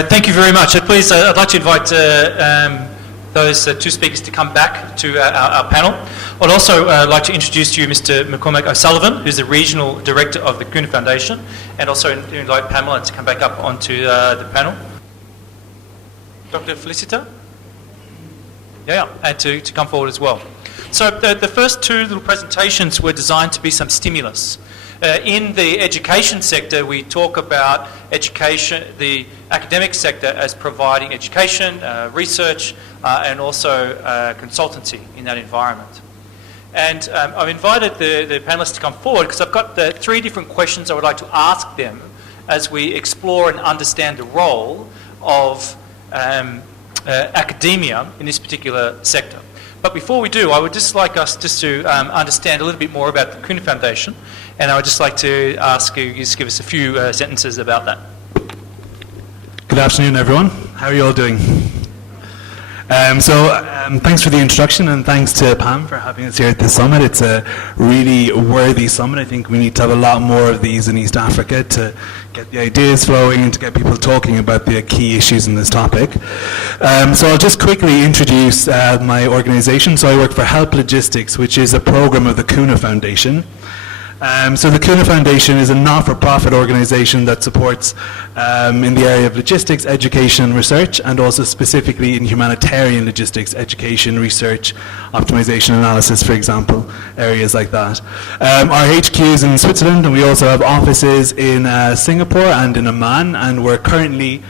Thank you very much. Please, I'd like to invite those two speakers to come back to our panel. I'd also like to introduce to you Mr. McCormack O'Sullivan, who's the Regional Director of the Kuna Foundation, and also invite Pamela to come back up onto the panel. Dr. Felicita? Yeah, and to come forward as well. So the first two little presentations were designed to be some stimulus. In the education sector, we talk about education, the academic sector, as providing education, research, and also consultancy in that environment. And I've invited the panelists to come forward because I've got the three different questions I would like to ask them as we explore and understand the role of academia in this particular sector. But before we do, I would just like us just to understand a little bit more about the Kuna Foundation, and I would just like to ask you just give us a few sentences about that. Good afternoon, everyone. How are you all doing? Thanks for the introduction, and thanks to Pam for having us here at this summit. It's a really worthy summit. I think we need to have a lot more of these in East Africa to get the ideas flowing and to get people talking about the key issues in this topic. So I'll just quickly introduce my organization. So I work for Help Logistics, which is a program of the Kuna Foundation. So the Kuna Foundation is a not-for-profit organization that supports in the area of logistics, education and research, and also specifically in humanitarian logistics, education, research, optimization, analysis, for example, areas like that. Our HQ is in Switzerland, and we also have offices in Singapore and in Oman, and we're currently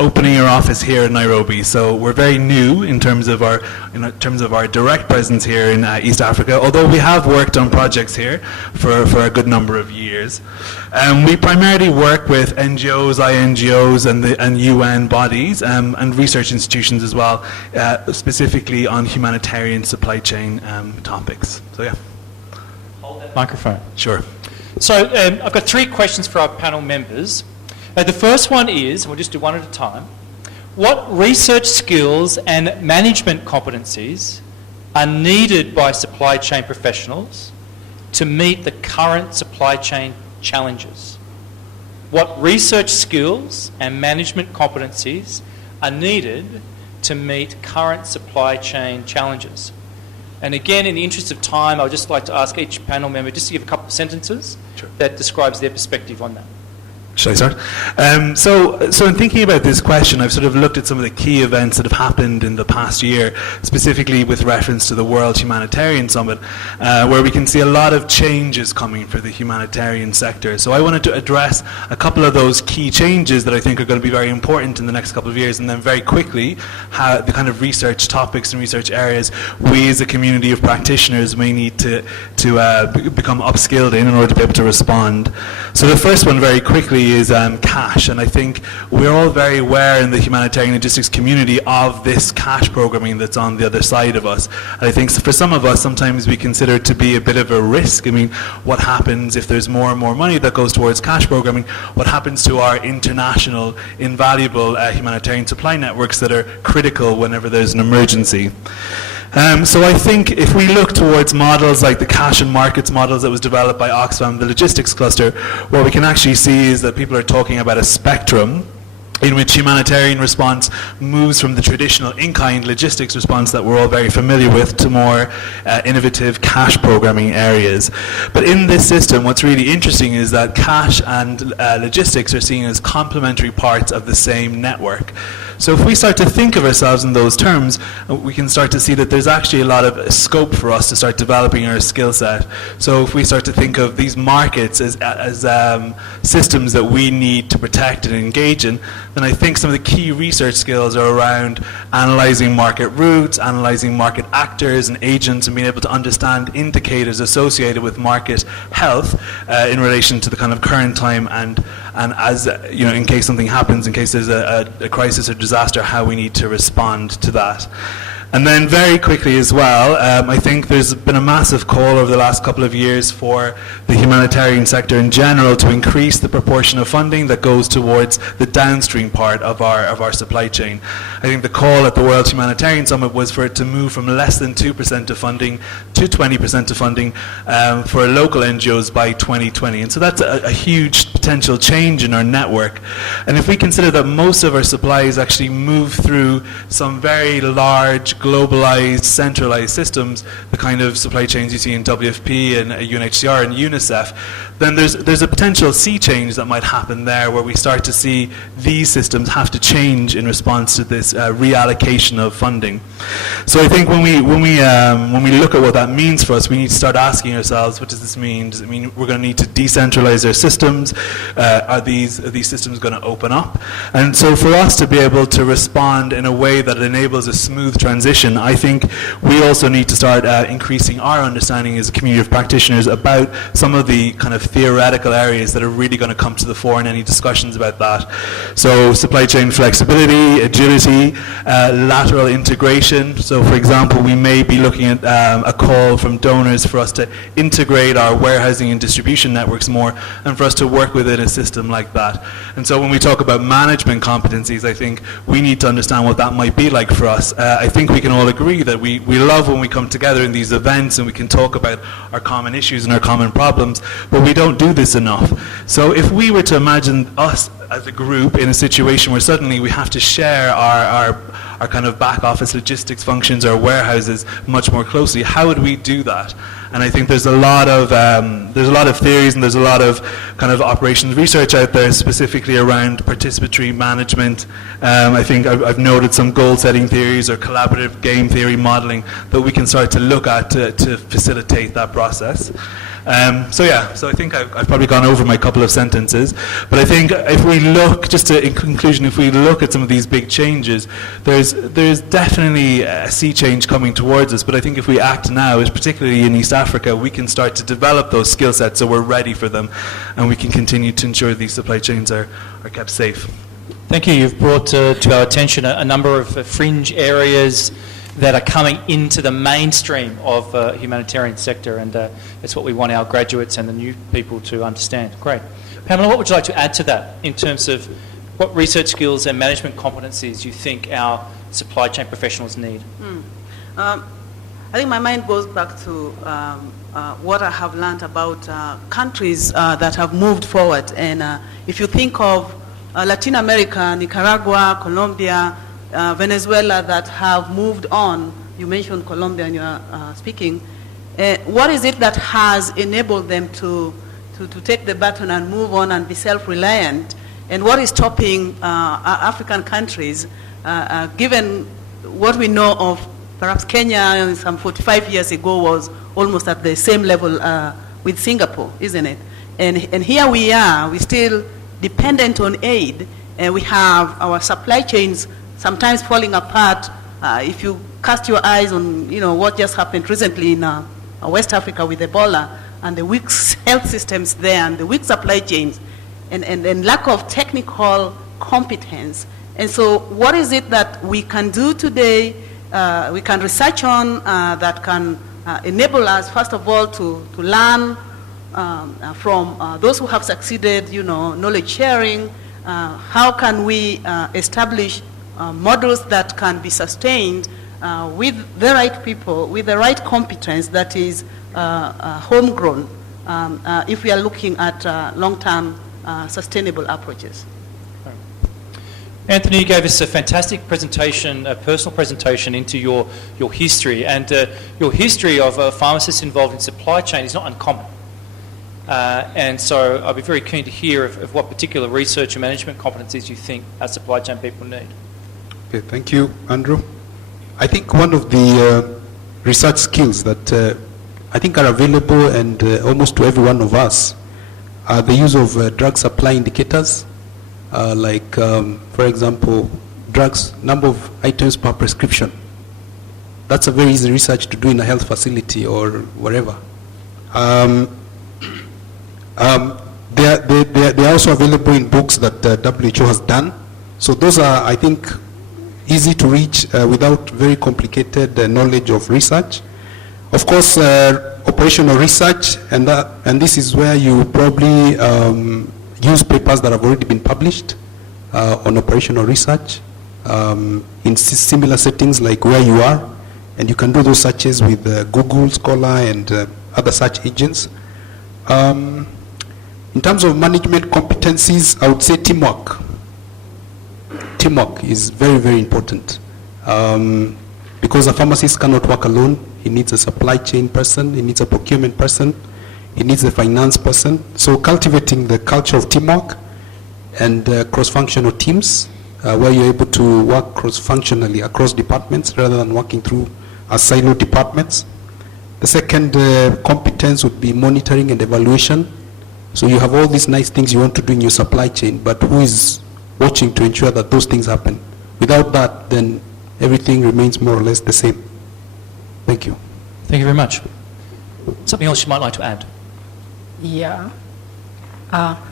opening our office here in Nairobi. So we're very new in terms of our direct presence here in East Africa, although we have worked on projects here for a good number of years. We primarily work with NGOs, INGOs and UN bodies and research institutions as well, specifically on humanitarian supply chain topics. So yeah. Hold that microphone. Sure. So I've got three questions for our panel members. The first one is, we'll just do one at a time, what research skills and management competencies are needed by supply chain professionals to meet the current supply chain challenges? What research skills and management competencies are needed to meet current supply chain challenges? And again, in the interest of time, I would just like to ask each panel member just to give a couple of sentences that describes their perspective on that. Shall I start? So in thinking about this question, I've sort of looked at some of the key events that have happened in the past year, specifically with reference to the World Humanitarian Summit, where we can see a lot of changes coming for the humanitarian sector. So I wanted to address a couple of those key changes that I think are going to be very important in the next couple of years, and then very quickly how the kind of research topics and research areas we as a community of practitioners may need to become upskilled in order to be able to respond. So the first one very quickly is cash, and I think we're all very aware in the humanitarian logistics community of this cash programming that's on the other side of us. And I think for some of us, sometimes we consider it to be a bit of a risk. I mean, what happens if there's more and more money that goes towards cash programming? What happens to our international, invaluable humanitarian supply networks that are critical whenever there's an emergency? So I think if we look towards models like the cash and markets models that was developed by Oxfam, the logistics cluster, what we can actually see is that people are talking about a spectrum in which humanitarian response moves from the traditional in-kind logistics response that we're all very familiar with to more innovative cash programming areas. But in this system, what's really interesting is that cash and logistics are seen as complementary parts of the same network. So if we start to think of ourselves in those terms, we can start to see that there's actually a lot of scope for us to start developing our skill set. So if we start to think of these markets as systems that we need to protect and engage in, then I think some of the key research skills are around analysing market routes, analysing market actors and agents, and being able to understand indicators associated with market health in relation to the kind of current time and as you know, in case something happens, in case there's a crisis or disaster, how we need to respond to that. And then very quickly as well, I think there's been a massive call over the last couple of years for the humanitarian sector in general to increase the proportion of funding that goes towards the downstream part of our supply chain. I think the call at the World Humanitarian Summit was for it to move from less than 2% of funding to 20% of funding for local NGOs by 2020. And so that's a huge potential change in our network. And if we consider that most of our supplies actually move through some very large, globalized, centralized systems, the kind of supply chains you see in WFP and UNHCR and UNICEF, then there's a potential sea change that might happen there, where we start to see these systems have to change in response to this reallocation of funding. So I think when we look at what that means for us, we need to start asking ourselves, what does this mean? Does it mean we're going to need to decentralize our systems? Are these systems going to open up? And so for us to be able to respond in a way that enables a smooth transition, I think we also need to start increasing our understanding as a community of practitioners about some of the kind of theoretical areas that are really going to come to the fore in any discussions about that. So supply chain flexibility, agility, lateral integration. So for example, we may be looking at a call from donors for us to integrate our warehousing and distribution networks more, and for us to work within a system like that. And so when we talk about management competencies, I think we need to understand what that might be like for us. I think we can all agree that we love when we come together in these events and we can talk about our common issues and our common problems, but we don't do this enough. So if we were to imagine us as a group in a situation where suddenly we have to share our kind of back office logistics functions, our warehouses much more closely, how would we do that? And I think there's a lot of theories and there's a lot of kind of operations research out there specifically around participatory management. I think I've noted some goal-setting theories or collaborative game theory modeling that we can start to look at to facilitate that process. So I think I've probably gone over my couple of sentences, but I think if we look, in conclusion, if we look at some of these big changes, there's definitely a sea change coming towards us, but I think if we act now, particularly in East Africa, we can start to develop those skill sets so we're ready for them, and we can continue to ensure these supply chains are kept safe. Thank you. You've brought to our attention a number of fringe areas that are coming into the mainstream of the humanitarian sector, and it's what we want our graduates and the new people to understand. Great. Pamela, what would you like to add to that in terms of what research skills and management competencies you think our supply chain professionals need? I think my mind goes back to what I have learned about countries that have moved forward. And if you think of Latin America, Nicaragua, Colombia, Venezuela, that have moved on, you mentioned Colombia in your speaking, what is it that has enabled them to take the baton and move on and be self-reliant? And what is stopping African countries, given what we know of perhaps Kenya some 45 years ago was almost at the same level with Singapore, isn't it? And here we are, we're still dependent on aid, and we have our supply chains sometimes falling apart. If you cast your eyes on what just happened recently in West Africa with Ebola, and the weak health systems there, and the weak supply chains, and lack of technical competence. And so what is it that we can do today, we can research on, that can enable us, first of all, to learn from those who have succeeded, knowledge sharing. How can we establish models that can be sustained with the right people, with the right competence that is homegrown, if we are looking at long-term sustainable approaches. Anthony, you gave us a fantastic presentation, a personal presentation into your history, and your history of pharmacists involved in supply chain is not uncommon. And so I'd be very keen to hear of what particular research and management competencies you think our supply chain people need. Okay, thank you, Andrew. I think one of the research skills that I think are available and almost to every one of us are the use of drug supply indicators, like, for example, drugs, number of items per prescription. That's a very easy research to do in a health facility or wherever. They are also available in books that WHO has done. So those are, I think, easy to reach without very complicated knowledge of research. Of course, operational research, and this is where you probably use papers that have already been published on operational research in similar settings like where you are, and you can do those searches with Google Scholar and other search engines. In terms of management competencies, I would say teamwork. Teamwork is very, very important. Because a pharmacist cannot work alone. He needs a supply chain person, he needs a procurement person, he needs a finance person. So cultivating the culture of teamwork and cross-functional teams, where you're able to work cross-functionally across departments rather than working through siloed departments. The second competence would be monitoring and evaluation. So you have all these nice things you want to do in your supply chain, but who is watching to ensure that those things happen? Without that, then everything remains more or less the same. Thank you. Thank you very much. Something else you might like to add? Yeah.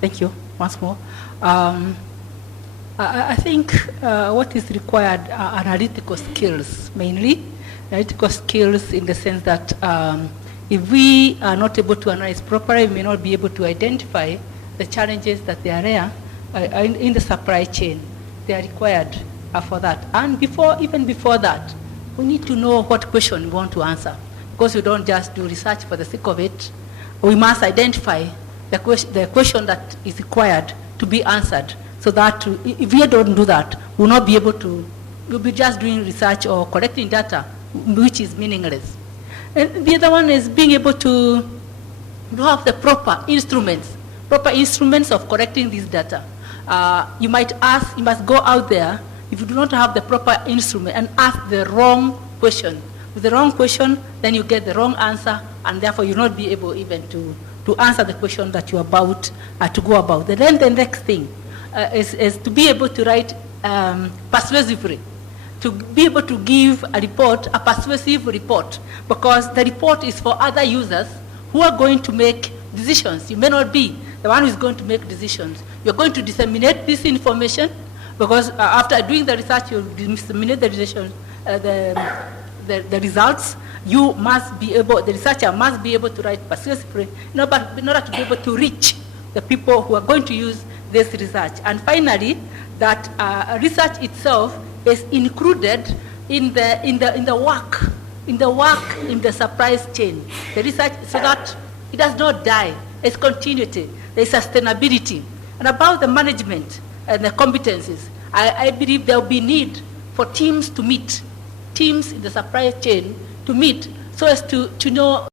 Thank you once more. I think what is required are analytical skills, mainly. Analytical skills in the sense that if we are not able to analyze properly, we may not be able to identify the challenges that they are there in the supply chain. They are required for that. And even before that, we need to know what question we want to answer. Because we don't just do research for the sake of it. We must identify the question that is required to be answered. So that if we don't do that, we'll not be able to, we'll be just doing research or collecting data, which is meaningless. And the other one is being able to have the proper instruments of collecting this data. You might ask, you must go out there, if you do not have the proper instrument and ask the wrong question. With the wrong question, then you get the wrong answer, and therefore you'll not be able even to answer the question that you're about to go about. And then the next thing is to be able to write persuasively, to be able to give a report, a persuasive report, because the report is for other users who are going to make decisions. You may not be the one who is going to make decisions. You're going to disseminate this information, because after doing the research, you disseminate the decision, the results. You must be able, the researcher must be able to write persuasively in order to be able to reach the people who are going to use this research. And finally, that research itself is included in the work in the supply chain. The research, so that it does not die. There's continuity. There's sustainability. And about the management and the competencies, I believe there will be need for teams to meet, teams in the supply chain to meet, so as to know